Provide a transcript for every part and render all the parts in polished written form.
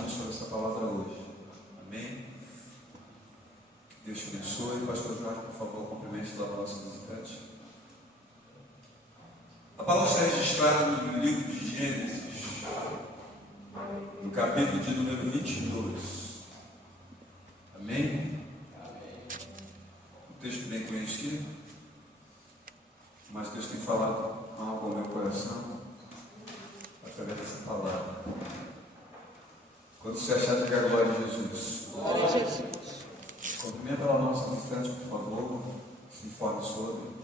refletirmos sobre essa palavra hoje. Amém? Que Deus te abençoe. Pastor Jorge, por favor, cumprimente da nossa visitante. A palavra está registrada no livro de Gênesis, no capítulo de número 22. Amém? Um texto bem conhecido, mas Deus tem falado algo ao meu coração através dessa palavra. Quando você achar, diga glória a Jesus. Glória a Jesus. Cumprimenta lá nosso visitante, por favor. Se informe sobre.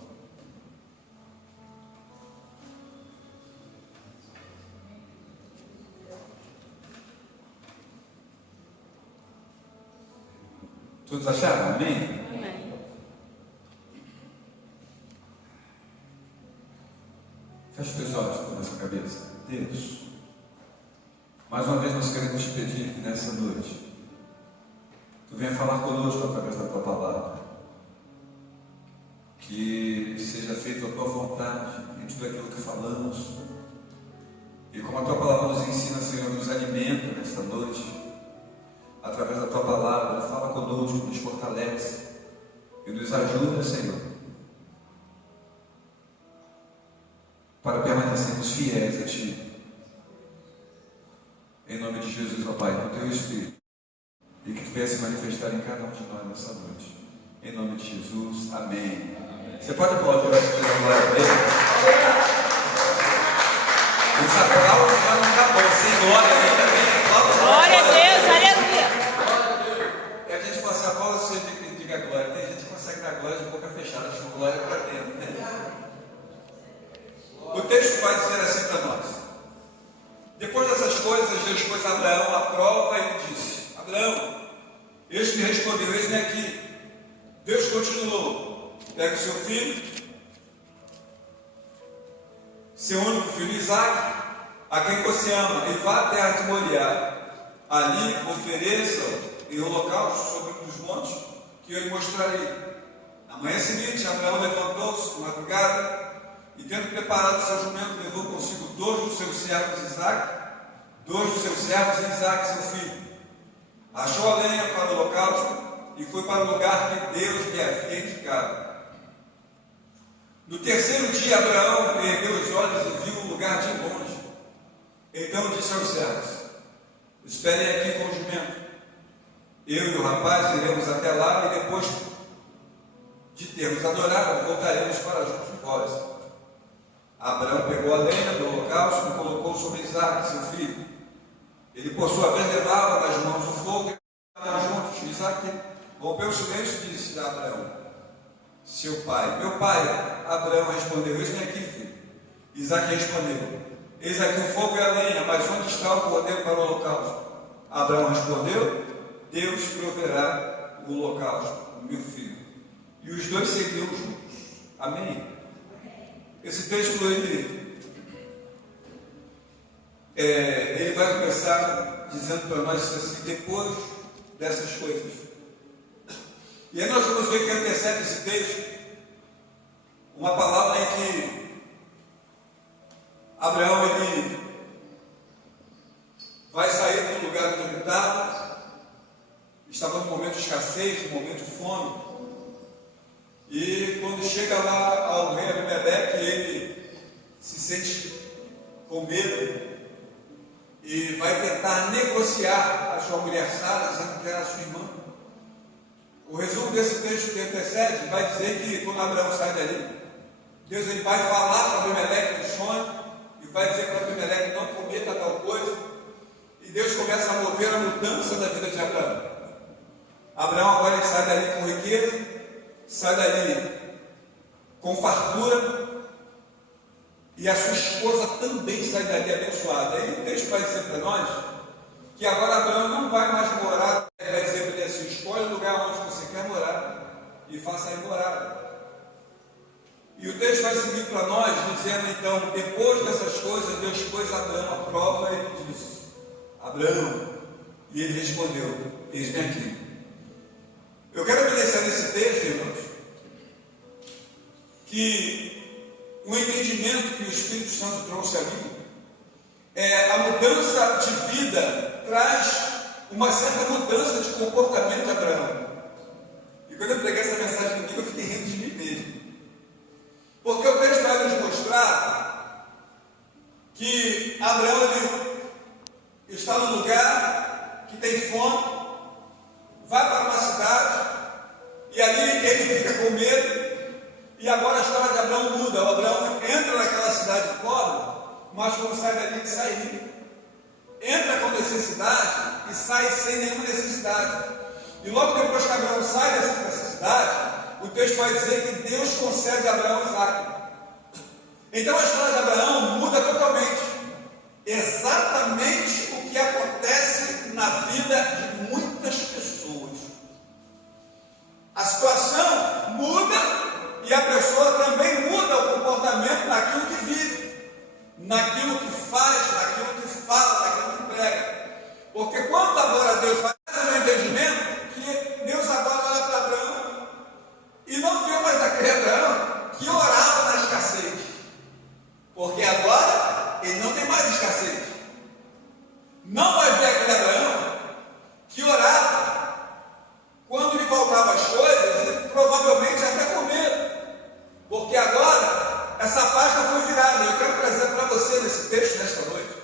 Todos acharam? Amém? Amém. Feche os teus olhos com essa cabeça. Deus, mais uma vez nós queremos te pedir que nessa noite Tu venha falar conosco através da Tua palavra, que seja feita a Tua vontade em tudo aquilo que falamos, e como a Tua palavra nos ensina, Senhor, nos alimenta nesta noite através da Tua palavra. Fala conosco, nos fortalece e nos ajuda, Senhor, para permanecermos fiéis a Ti. Em nome de Jesus, ó Pai, com o Teu Espírito, e que Tu venha se manifestar em cada um de nós nessa noite. Em nome de Jesus, amém. Você pode aplaudir essa glória a Deus? Os aplausos já não está bom, sem glória ainda bem. Aplausos. Glória a Deus, aleluia. E a gente passa a bola, você diga glória. Tem gente que consegue dar glória de boca fechada, acho que glória para dentro, né? O texto vai dizer assim para nós: depois dessas coisas, Deus pôs Abraão à prova e lhe disse: Abraão, este me respondeu: eis-me aqui. Deus continuou: pega o seu filho, seu único filho Isaque, a quem você ama, e vá à terra de Moriá. Ali ofereça em holocausto sobre um dos montes que eu lhe mostrarei. Na manhã seguinte, Abraão levantou-se de madrugada e, tendo preparado seu jumento, levou consigo 2 dos seus servos e Isaque, seu filho. Achou a lenha para o holocausto e foi para o lugar que Deus lhe havia indicado. No terceiro dia, Abraão ergueu os olhos e viu o lugar de longe. Então disse aos servos: esperem aqui com o jumento. Eu e o rapaz iremos até lá e depois de termos adorado, voltaremos para junto de vós. Abraão pegou a lenha do holocausto e colocou sobre Isaque, seu filho. Ele, por sua vez, levava nas mãos o fogo e estavam juntos. Isaque rompeu o silêncio e disse a Abraão: seu pai. Meu pai. Abraão respondeu: eis-me aqui, filho. Isaque respondeu: eis aqui o fogo e a lenha, mas onde está o cordeiro para o holocausto? Abraão respondeu: Deus proverá o holocausto, meu filho. E os dois seguiam juntos. Amém? Esse texto, ele vai começar dizendo para nós assim: depois dessas coisas. E aí nós vamos ver que antecede esse texto uma palavra em que Abraão ele vai sair do lugar onde ele estava num momento de escassez, num momento de fome. E quando chega lá ao rei Abimeleque, ele se sente com medo e vai tentar negociar a sua mulher Sara, dizendo que era a sua irmã. O resumo desse texto que antecede vai dizer que quando Abraão sai dali, Deus ele vai falar para Abimeleque no sonho e vai dizer para Abimeleque: não cometa tal coisa. E Deus começa a mover a mudança da vida de Abraão. Abraão agora ele sai dali com riqueza, sai dali com fartura, e a sua esposa também sai dali abençoada. Aí o texto vai dizer para nós que agora Abraão não vai mais morar, ele vai dizer para ele assim: escolhe o lugar onde você quer morar e faça aí morada. E o texto vai seguir para nós dizendo então: depois dessas coisas, Deus pôs Abraão à prova e ele disse: Abraão, e ele respondeu: eis-me aqui. Eu quero evidenciar nesse texto, irmãos, que o entendimento que o Espírito Santo trouxe ali é a mudança de vida traz uma certa mudança de comportamento de Abraão. E quando eu preguei essa mensagem comigo, eu fiquei rindo de mim mesmo. Porque o texto vai nos mostrar que Abraão ele está num lugar que tem fome, vai para uma cidade, e ali ele fica com medo, e agora a história de Abraão muda. O Abraão entra naquela cidade pobre, mas quando sai dali ele sai rico. Entra com necessidade e sai sem nenhuma necessidade. E logo depois que Abraão sai dessa necessidade, o texto vai dizer que Deus concede a Abraão Isaac. Então a história de Abraão muda totalmente. Exatamente o que acontece na vida de muitas pessoas. A situação muda e a pessoa também muda o comportamento naquilo que vive, naquilo que faz, naquilo que fala, naquilo que prega. Porque quando agora Deus faz o entendimento, que Deus agora olha para Abraão e não vê mais aquele Abraão que orava na escassez. Porque agora ele não tem mais escassez. Não vai ver aquele Abraão que orava quando lhe faltavam as coisas e provavelmente até com medo. Porque agora essa página foi virada. Eu quero trazer para você nesse texto nesta noite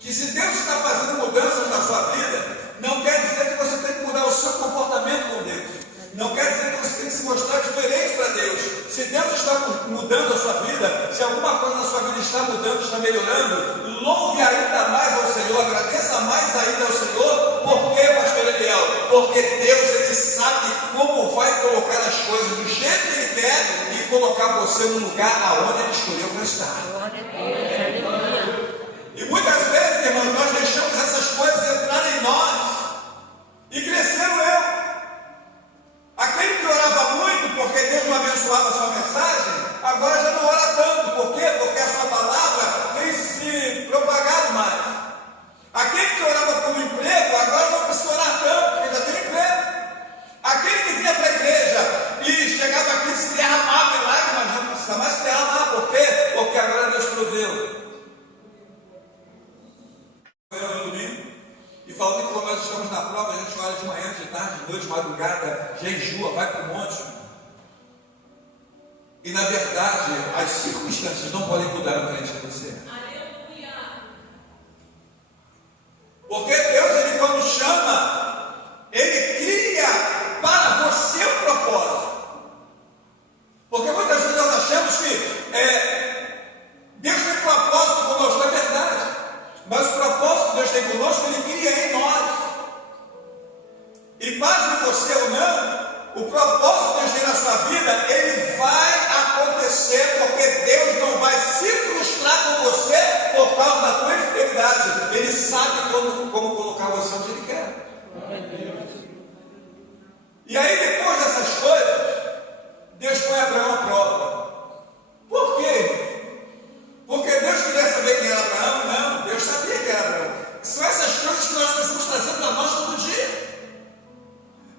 que se Deus está fazendo mudanças na sua vida, não quer dizer que você tem que mudar o seu comportamento com Deus. Não quer dizer que você tem que se mostrar diferente para Deus. Se Deus está mudando a sua vida, se alguma coisa na sua vida está mudando, está melhorando, louve ainda mais ao Senhor, agradeça mais ainda ao Senhor. Por quê, pastor Eliel? Porque Deus, Ele sabe como vai colocar as coisas do jeito que Ele quer e colocar você no lugar aonde Ele escolheu para estar. Glória a Deus, aleluia. E muitas vezes, irmãos, nós deixamos essas coisas entrarem em nós e crescer no eu. Aquele que orava muito porque Deus não abençoava a sua mensagem, agora já não ora tanto. Por quê? Porque a sua palavra tem se propagado mais. Aquele que orava por um emprego, agora não precisa orar tanto, porque já tem emprego. Aquele que vinha para a igreja e chegava aqui e se derramava em lágrimas, não precisa mais se derramar. Por quê? Porque agora Deus proveu. No domingo, e falando que quando nós estamos na prova, a gente olha de manhã, de tarde, de noite, de madrugada, jejua, vai para o monte. E na verdade, as circunstâncias não podem mudar o crente de você. Aleluia. Porque Deus, Ele quando chama, Ele cria para você um propósito. Porque muitas vezes nós achamos que Deus tem propósito conosco, é verdade. Mas o propósito que Deus tem conosco, Ele cria em nós. E pasme você ou não, o propósito que Deus tem na sua vida, ele vai acontecer, porque Deus não vai se frustrar com você por causa da tua infidelidade. Ele sabe como colocar você onde Ele quer. E aí, depois dessas coisas, Deus põe Abraão à prova. Por quê? Porque Deus queria saber quem era Abraão? Não, Deus sabia quem era Abraão. São essas coisas que nós precisamos trazer para nós todo dia.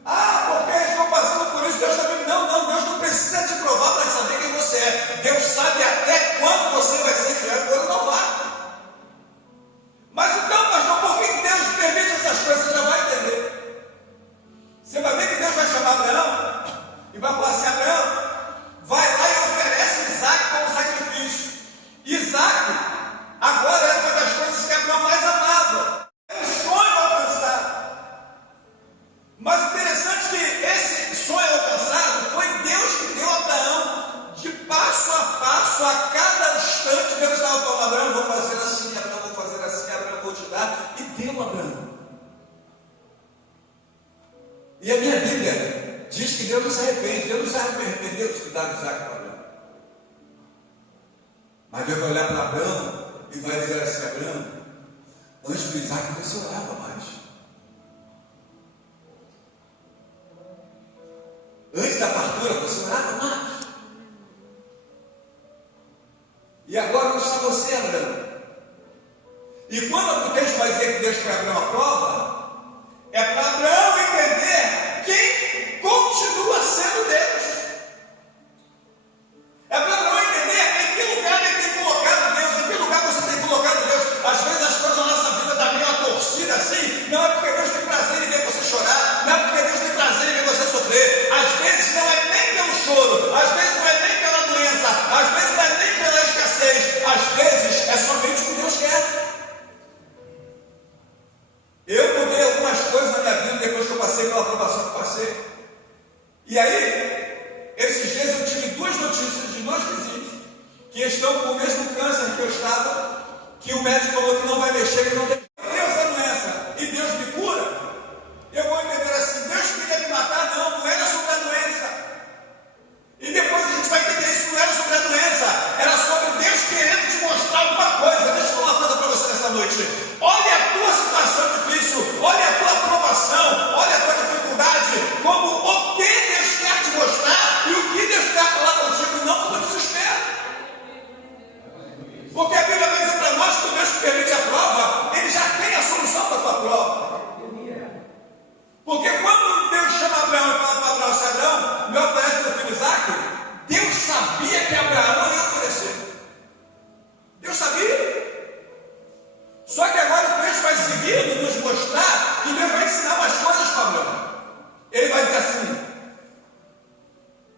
Porque estou passando por isso, Deus está vendo. Não, Deus não precisa te provar para saber quem você é. Deus sabe até quando você vai ser fiel e quando não vai. Mas então, pastor, por que Deus permite essas coisas? Você já vai entender. Você vai ver que Deus vai chamar Abraão e vai falar assim: Abraão, vai lá e oferece Isaac como sacrifício. Isaac agora era uma das coisas que Abraão mais amava. Era um sonho alcançado. Mas interessante que esse sonho alcançado foi Deus que deu a Abraão, de passo a passo, a cada instante. Deus estava falando: Abraão, vou fazer assim, Abraão, vou fazer assim, Abraão, vou te dar. E deu a Abraão. E a minha Bíblia diz que Deus não se arrepende. Deus não se arrependeu de te dar Isaac para Abraão. Mas Deus vai olhar para Abraão e vai dizer assim: Abraão, antes do Isaac você orava mais. Antes da fartura você orava mais. E agora onde está você, Abraão? E quando o texto vai dizer que Deus foi Abraão a prova, é para Abraão entender quem continua sendo Deus. É para Abraão entender em que lugar Ele tem colocado Deus, em que lugar você tem colocado Deus. Às vezes as coisas na nossa vida dão meio uma torcida assim, mostrar que Deus vai ensinar umas coisas para Abraão. Ele vai dizer assim: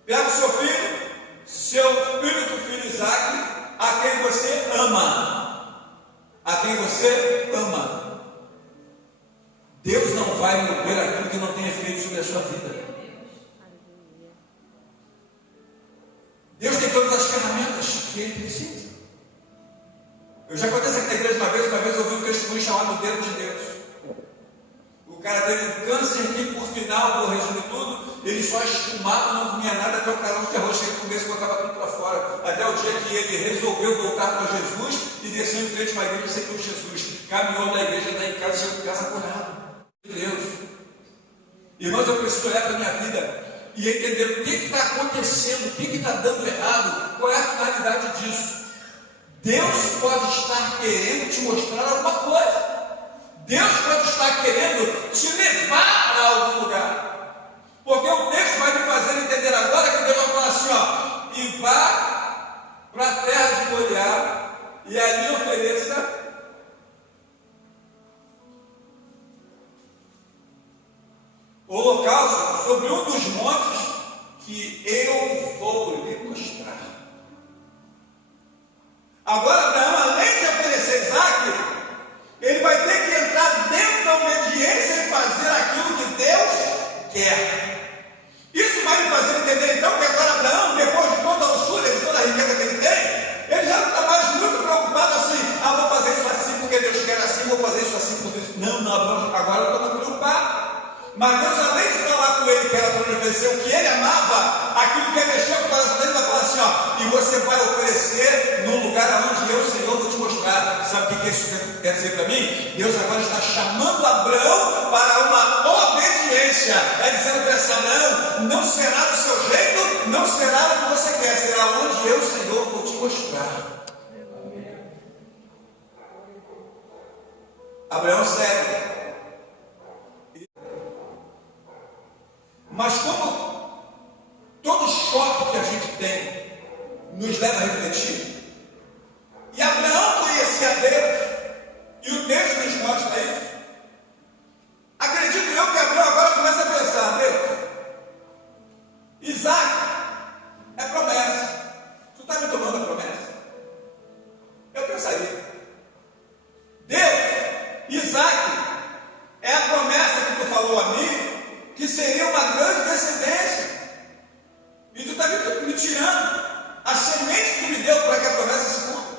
pega o seu filho Isaque, a quem você ama. A quem você ama. Deus não vai mover aquilo que não tem efeito sobre a sua vida. Deus tem todas as ferramentas que Ele precisa. Eu já contei isso aqui na igreja uma vez eu ouvi um testemunho chamado Dedo de Deus. O cara teve um câncer que, por final, vou resumir tudo, ele só espumava, não comia nada, até o carão de arroz que ele comesse e botava tudo para fora. Até o dia que ele resolveu voltar para Jesus e desceu em frente a uma igreja e aceitou Jesus. Caminhou da igreja, daí em casa, chegou em casa curado. Deus. Irmãos, eu preciso olhar para a minha vida e entender o que está acontecendo, o que está dando errado, qual é a finalidade disso. Deus pode estar querendo te mostrar alguma coisa. Deus pode estar querendo te levar a algum lugar. Porque o texto vai me fazer entender agora que Deus vai falar assim, ó, e vá para a terra de Moriá e ali ofereça holocausto sobre um dos montes que eu vou lhe mostrar. Agora Abraão, além de oferecer Isaque, ele vai ter que entrar dentro da obediência e fazer aquilo que Deus quer. Isso vai me fazer entender então que agora Abraão, depois de toda a luxúria, de toda a riqueza que ele tem, ele já não está mais muito preocupado assim, vou fazer isso assim porque Deus quer assim, vou fazer isso assim porque Deus... Não, agora eu estou muito preocupado. Mas Deus, além de falar com ele que era para oferecer o que ele amava, aquilo que ele mexeu com o coração dele, vai falar assim, ó, e você vai oferecer num lugar onde eu, Senhor, vou te mostrar. Sabe o que isso quer dizer para mim? Deus agora está chamando Abraão para uma obediência. É dizendo para esse Abraão, não será do seu jeito, não será o que você quer, será onde eu, Senhor, vou te mostrar. Abraão segue. Mas como todo choque que a gente tem nos leva a refletir, e Abraão conhecia Deus, e o texto nos mostra isso, acredito eu que Abraão agora começa a pensar, Deus, Isaque é promessa, tu está me tomando a promessa? Eu pensaria, Deus, Isaque é a promessa que tu falou a mim, que seria uma grande descendência, e tu está me tirando a semente que tu me deu para que a promessa se cumpra.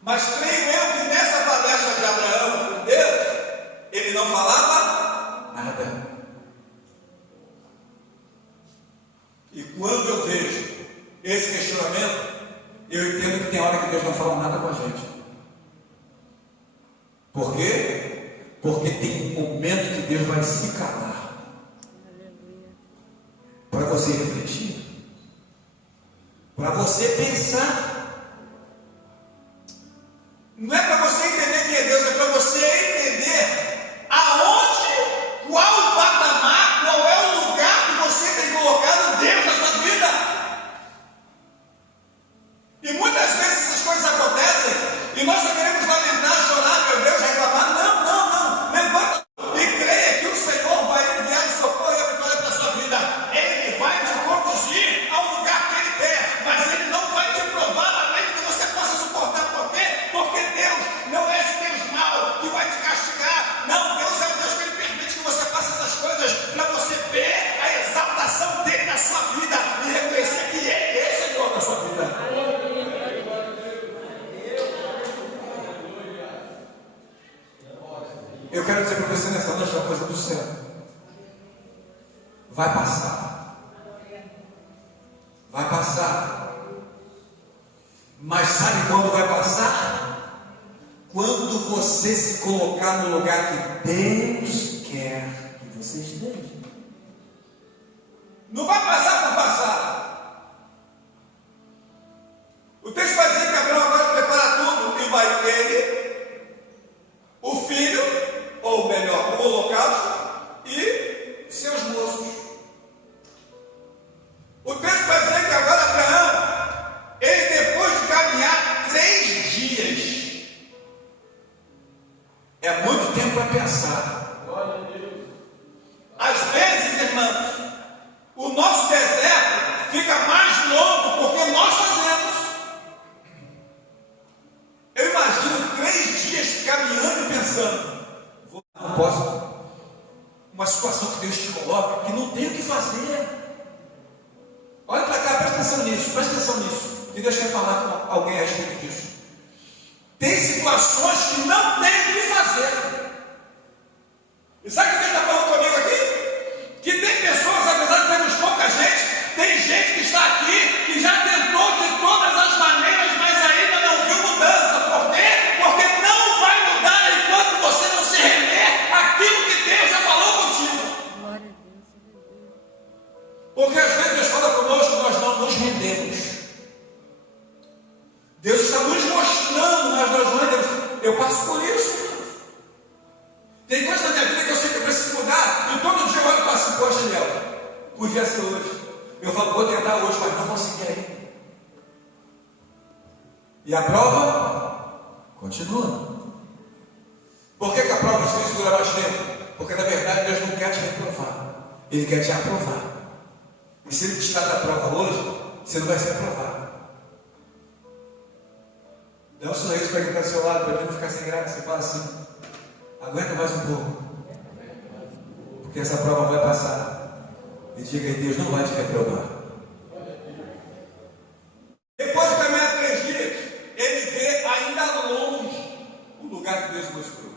Mas creio eu que nessa palestra de Abraão com Deus, ele não falava nada. E quando eu vejo esse questionamento, eu entendo que tem hora que Deus não fala nada com a gente. Por quê? Porque tem um momento que Deus vai se calar para você refletir, para você pensar. Não é para você entender quem é Deus, é para você entender aonde, qual o patamar, qual é o lugar que você tem colocado Deus na sua vida. E muitas vezes essas coisas acontecem e nós só queremos lamentar, chorar, meu Deus, reclamar. Não. Levanta e creia que o Senhor vai enviar o socorro e a vitória para a sua vida. Ele vai te conduzir ao lugar que Ele quer, mas Ele não vai te provar além do que você possa suportar. Por quê? Porque Deus não é esse Deus mau que vai te castigar. Não, Deus é o Deus que Ele permite que você faça essas coisas para você ver a exaltação dEle na sua vida e reconhecer que Ele é Senhor na sua vida. Eu quero dizer para você nessa noite uma coisa do céu. Vai passar. Vai passar. Mas sabe quando vai passar? Quando você se colocar no lugar que Deus quer que você esteja. Não vai passar por passar. O texto vai dizer que Abraão agora prepara tudo e vai ele, o filho, ou melhor, o holocausto e seus moços. O texto vai dizer que agora Abraão, ele depois de caminhar 3 dias, É muito tempo para pensar. Às vezes, irmãos, o nosso deserto fica mais longo porque nós fazemos. Eu imagino 3 dias caminhando e pensando: não posso. Uma situação que Deus te coloca que não tem o que fazer. Olha para cá, presta atenção nisso, que Deus quer falar com alguém a respeito disso. Tem situações que não tem o que fazer. E sabe o que Deus está falando comigo aqui? Que tem pessoas, apesar de termos pouca gente, tem gente que está aqui, que já tentou de todas as maneiras, mas ainda não viu mudança. Por quê? Porque não vai mudar enquanto você não se render àquilo que Deus já falou contigo. Porque às vezes Deus fala conosco, nós não nos rendemos. Deus está nos mostrando, mas nós não rendemos. Eu passo por isso. Tem coisas na minha vida que eu sei que eu preciso mudar, e todo dia eu olho e falo assim: poxa, Daniel, podia ser hoje. Eu falo: vou tentar hoje, mas não consegui ainda. E a prova continua. Por que a prova às vezes dura mais tempo? Porque na verdade Deus não quer te reprovar, Ele quer te aprovar. E se Ele te está da prova hoje, você não vai ser aprovado. Dá um sorriso para quem está ao seu lado, para quem não ficar sem graça. Você fala assim: aguenta mais um pouco, porque essa prova vai passar. E diga: Deus não vai te reprovar. Depois de caminhar 3 dias, ele vê ainda longe o lugar que Deus mostrou.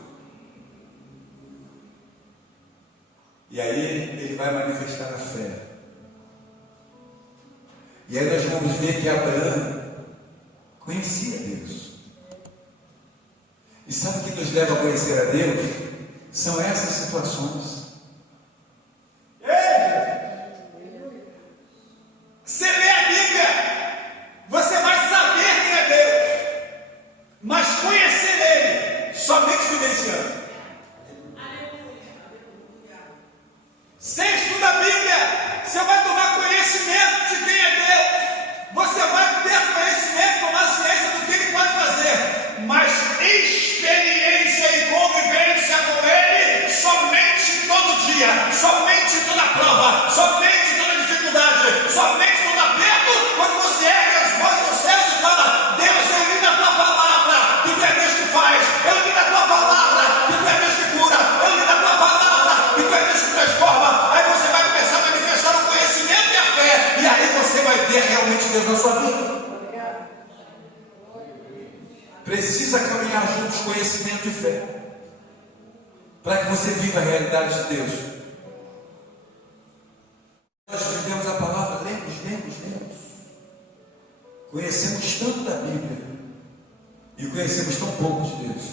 E aí ele vai manifestar a fé. E aí nós vamos ver que Abraão conhecia Deus. E sabe o que nos leva a conhecer a Deus? São essas situações. Você lê a Bíblia, você vai saber quem é Deus, mas conhecer Ele somente vivenciando. Você estuda a Bíblia, você vai tomar conhecimento de quem é Deus, você vai ter conhecimento, tomar ciência do que Ele pode fazer, mas experiência e convivência com Ele somente todo dia, somente toda prova, somente toda dificuldade, somente todo aperto, quando você ergue as mãos aos céus e fala: Deus, eu li na tua palavra que tu é Deus que faz, eu li na tua palavra que tu é Deus que cura, eu li na tua palavra que tu é Deus que transforma. Aí você vai começar a manifestar o conhecimento e a fé, e aí você vai ter realmente Deus na sua vida. Precisa caminhar juntos conhecimento e fé, para que você viva a realidade de Deus. Nós vivemos a palavra, lemos. Conhecemos tanto da Bíblia e conhecemos tão pouco de Deus.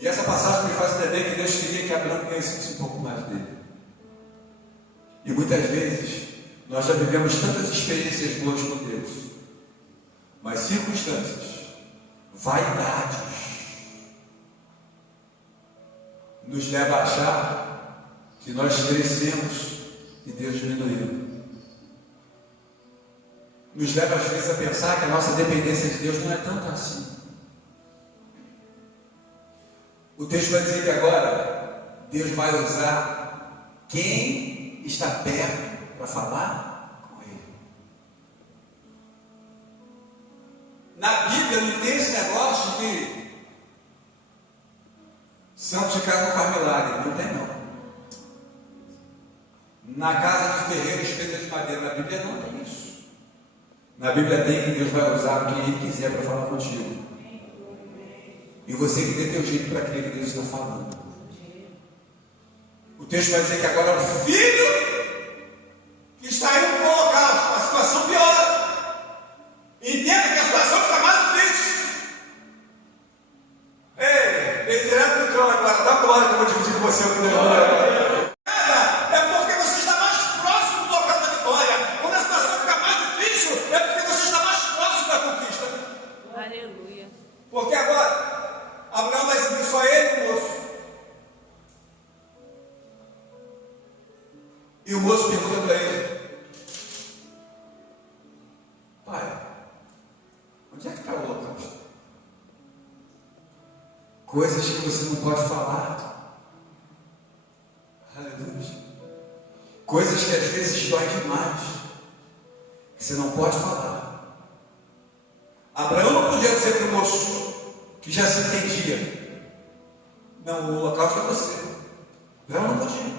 E essa passagem me faz entender que Deus queria que Abraão conhecesse um pouco mais dele. E muitas vezes nós já vivemos tantas experiências boas com Deus, mas circunstâncias, vaidades, nos leva a achar que nós crescemos e Deus diminuiu. Nos leva às vezes a pensar que a nossa dependência de Deus não é tanto assim. O texto vai dizer que agora Deus vai usar quem está perto para falar com Ele. Na Bíblia não tem esse negócio de que santo de casa não faz milagre. Não tem, não. Na casa de ferreiro, espelho de madeira. Na Bíblia não tem isso. Na Bíblia tem que Deus vai usar quem Ele quiser para falar contigo. E você que dê teu jeito para crer que Deus está falando. O texto vai dizer que agora o filho que está indo para o holocausto, a situação piora. Entenda que a situação fica mais difícil. Ei, vem direto do trono agora. Dá glória que eu vou dividir com você o que Deus vai agora. É porque você está mais próximo do local da vitória. Quando a situação fica mais difícil, é porque você está mais próximo da conquista. Aleluia. Porque agora Abraão vai seguir só ele e o moço. E o moço pergunta para ele: pai, onde é que está o holocausto? Coisas que você não pode falar. Aleluia. Coisas que às vezes dói demais, que você não pode falar. Abraão não podia dizer para o moço que já se entendia: não, o holocausto é você. Abraão não podia.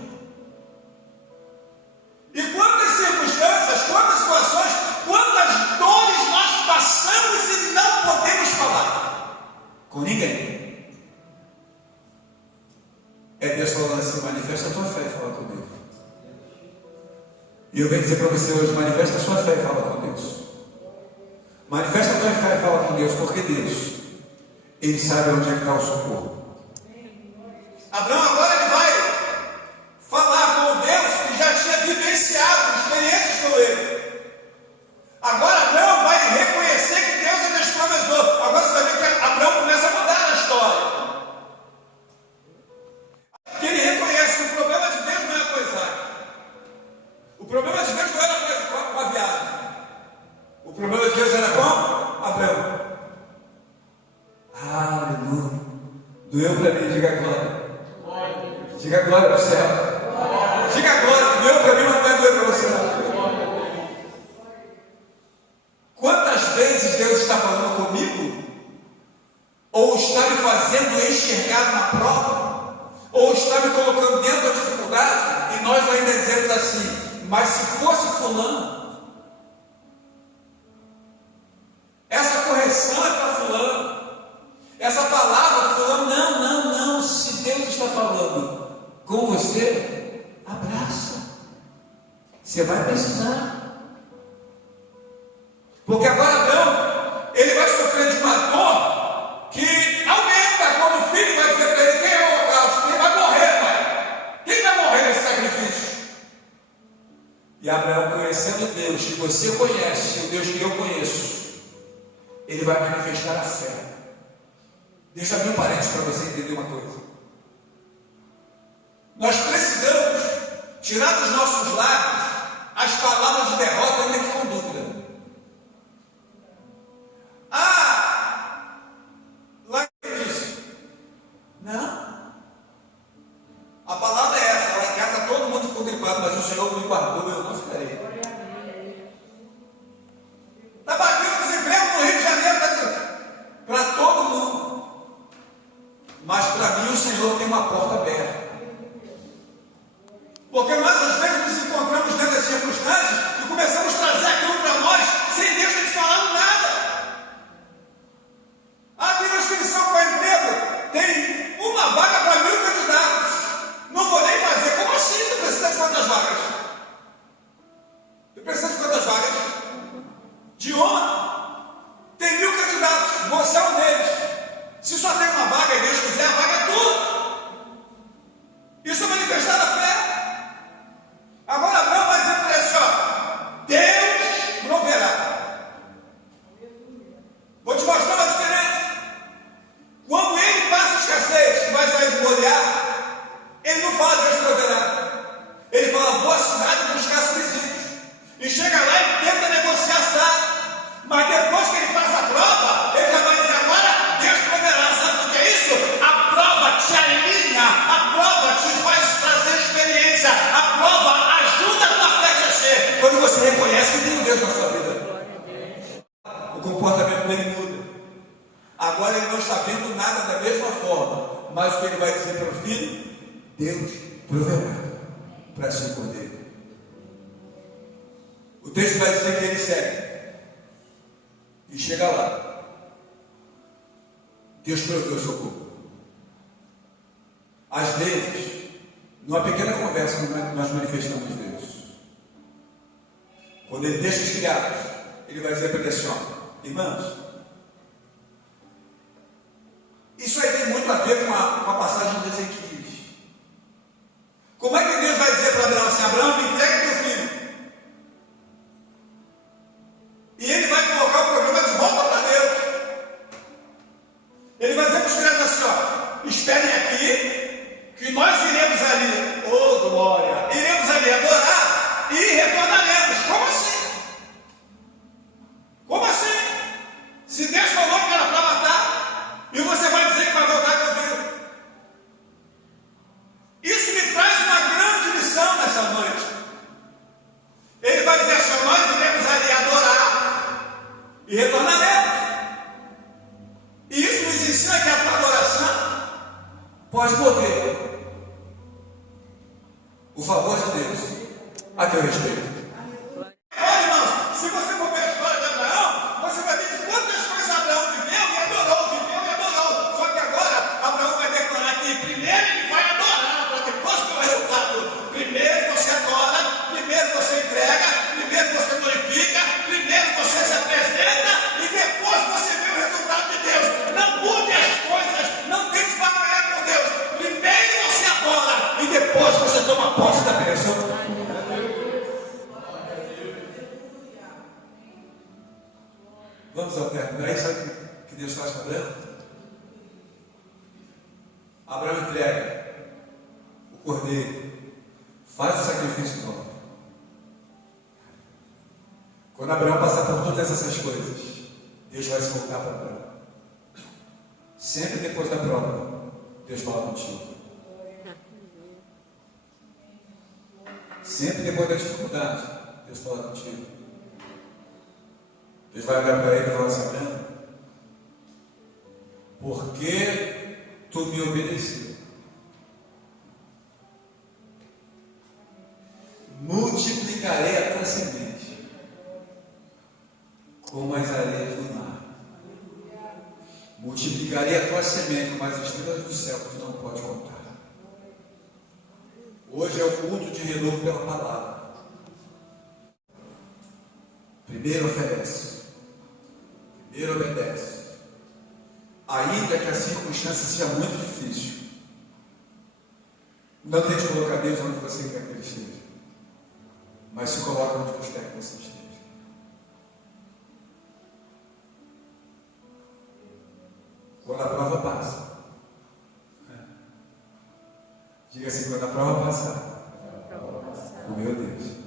E quantas circunstâncias, quantas situações, quantas dores nós passamos e não podemos falar com ninguém. É Deus falando assim: manifesta a tua fé e fala com Deus. E eu venho dizer para você hoje: manifesta a sua fé e fala com Deus. Manifesta a tua fé e fala com Deus, porque Deus, Ele sabe onde é que está o socorro. Abraão agora ele vai falar com Deus que já tinha vivenciado experiências com Ele. Agora Abraão vai reconhecer que Deus ainda os prometeu. Agora você vai ver que Abraão começa a mudar a história. Que ele reconhece que o problema de Deus não é com Isaac. O problema de Deus não era com a viagem. O problema de Deus era com Abraão. Aleluia. Doeu para mim, diga glória. Diga glória para o céu. Diga glória, que doeu para mim, mas não vai doer para você não. Quantas vezes Deus está falando comigo? Ou está me fazendo enxergar uma prova? Ou está me colocando dentro da dificuldade? E nós ainda dizemos assim: mas se fosse fulano, essa correção é para fulano, essa palavra fulano, não, se Deus está falando com você, abraça, você vai precisar, porque agora Abraão, ele vai sofrer de uma dor que aumenta quando o filho vai dizer para ele: quem é o holocausto? Quem vai morrer, pai? Quem vai morrer nesse sacrifício? E Abraão, conhecendo Deus que você conhece, o Deus que eu conheço, ele vai manifestar a fé. Deixa eu abrir um parênteses para você entender uma coisa. Nós precisamos tirar dos nossos lábios as palavras de derrota, ainda que com dúvida. Lá que disse: não. A palavra é essa: lá em casa todo mundo ficou gripado, mas o Senhor me guardou, eu não ficarei. Está batendo desemprego no Rio de Janeiro, para todo mundo. Mas para mim o Senhor tem uma porta aberta. Porque nós às vezes nos encontramos dentro das circunstâncias e começamos a trazer aquilo para nós sem Deus ter falado nada. Tem uma inscrição para emprego, tem uma vaga para 1000 candidatos. Não vou nem fazer. Como assim? Tu precisa de quantas vagas? Tu precisa de quantas vagas? De uma. Tem 1000 candidatos, você é um deles. Se só tem uma vaga e Deus quiser, a vaga é tua. Isso é manifestar a fé. Agora Abraão vai dizer para ele assim: ó, Deus proverá. Vou te mostrar uma diferença. Quando ele passa escassez, que vai sair de Moriá, ele não fala Deus proverá. Ele fala: vou à cidade buscar subsídios. E chega lá e tenta negociar salário. Mas depois que ele passa a prova, ele já vai dizer: agora Deus proverá. Sabe o que é isso? A prova te alinha, a prova te faz trazer experiência, a prova ajuda a tua fé a crescer. Quando você reconhece que tem um Deus na sua vida, o comportamento dele muda. Agora ele não está vendo nada da mesma forma, mas o que ele vai dizer para o filho? Deus proverá para seu cordeiro. O texto vai dizer que ele segue e chega lá. Deus proveu o socorro. Às vezes, numa pequena conversa, nós manifestamos Deus. Quando ele deixa os criados, ele vai dizer para ele assim: ó, irmãos, isso aí tem muito a ver com a passagem de Ezequias. Como é que Deus vai dizer para Abraão assim: Abraão, me entrega teu filho? E ele vai colocar o problema de volta para Deus. Ele vai dizer para os criados assim: ó, esperem aqui, que nós iremos ali, oh glória, iremos ali adorar e retornaremos. Como assim? Como assim? Se Deus falou que era para matar, e você vai dizer que vai voltar com o filho. pode mover o favor de Deus a teu respeito. Olha, irmãos, se você for ver a história de Abraão, você vai ver de quantas coisas Abraão viveu e adorou. Só que agora Abraão vai declarar que primeiro ele vai adorar, para depois ter o resultado. Primeiro você adora, primeiro você entrega, primeiro você glorifica, primeiro você se apresenta e depois você vê o resultado de Deus. Não mude as coisas, não tente batalhar com Deus. Primeiro você adora e depois você toma posse da bênção. Vamos ao término. Aí sabe o que Deus faz com Abraão? Abraão entrega o cordeiro, faz o sacrifício do altar. Quando Abraão passar por todas essas coisas, Deus vai se voltar para Abraão. Sempre depois da prova, Deus fala contigo. Sempre depois da dificuldade, Deus fala contigo. Deus vai olhar para ele e falar assim: Abraão, porque tu me obedeceu, multiplicarei a tua semente como as areias do mar. Multiplicarei a tua semente como as estrelas do céu, que tu não pode contar. Hoje é o culto de renovo pela palavra. Primeiro oferece, primeiro obedece. Ainda que a circunstância seja muito difícil, não tente colocar Deus onde você quer que Ele esteja, mas se coloca onde você quer que você esteja. Quando a prova passa, diga assim: quando a prova passar, o meu Deus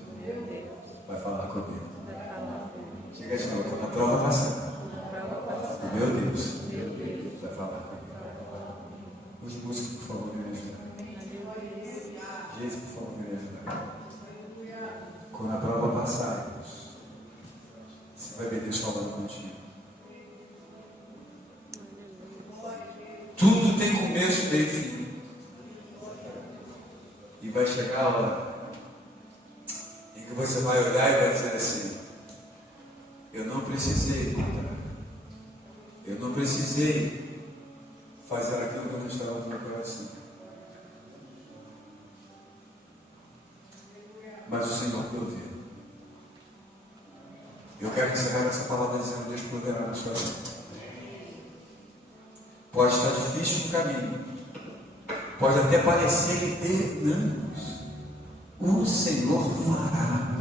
vai falar comigo. Diga de novo: quando a prova passar, o meu Deus vai falar comigo. Os músicos, por favor, me ajudem. Jesus, por favor, me ajudem. Quando a prova passar, Deus, você vai ver Deus falando contigo. Tudo tem começo, meio e fim. E vai chegar a hora em que você vai olhar e vai dizer assim: eu não precisei contar. Eu não precisei fazer aquilo que não estava no meu coração. Mas o Senhor proveu. Eu quero encerrar essa palavra dizendo: Deus proverá na sua vida. Pode estar difícil no caminho. Pode até parecer que ter anos. O Senhor fará.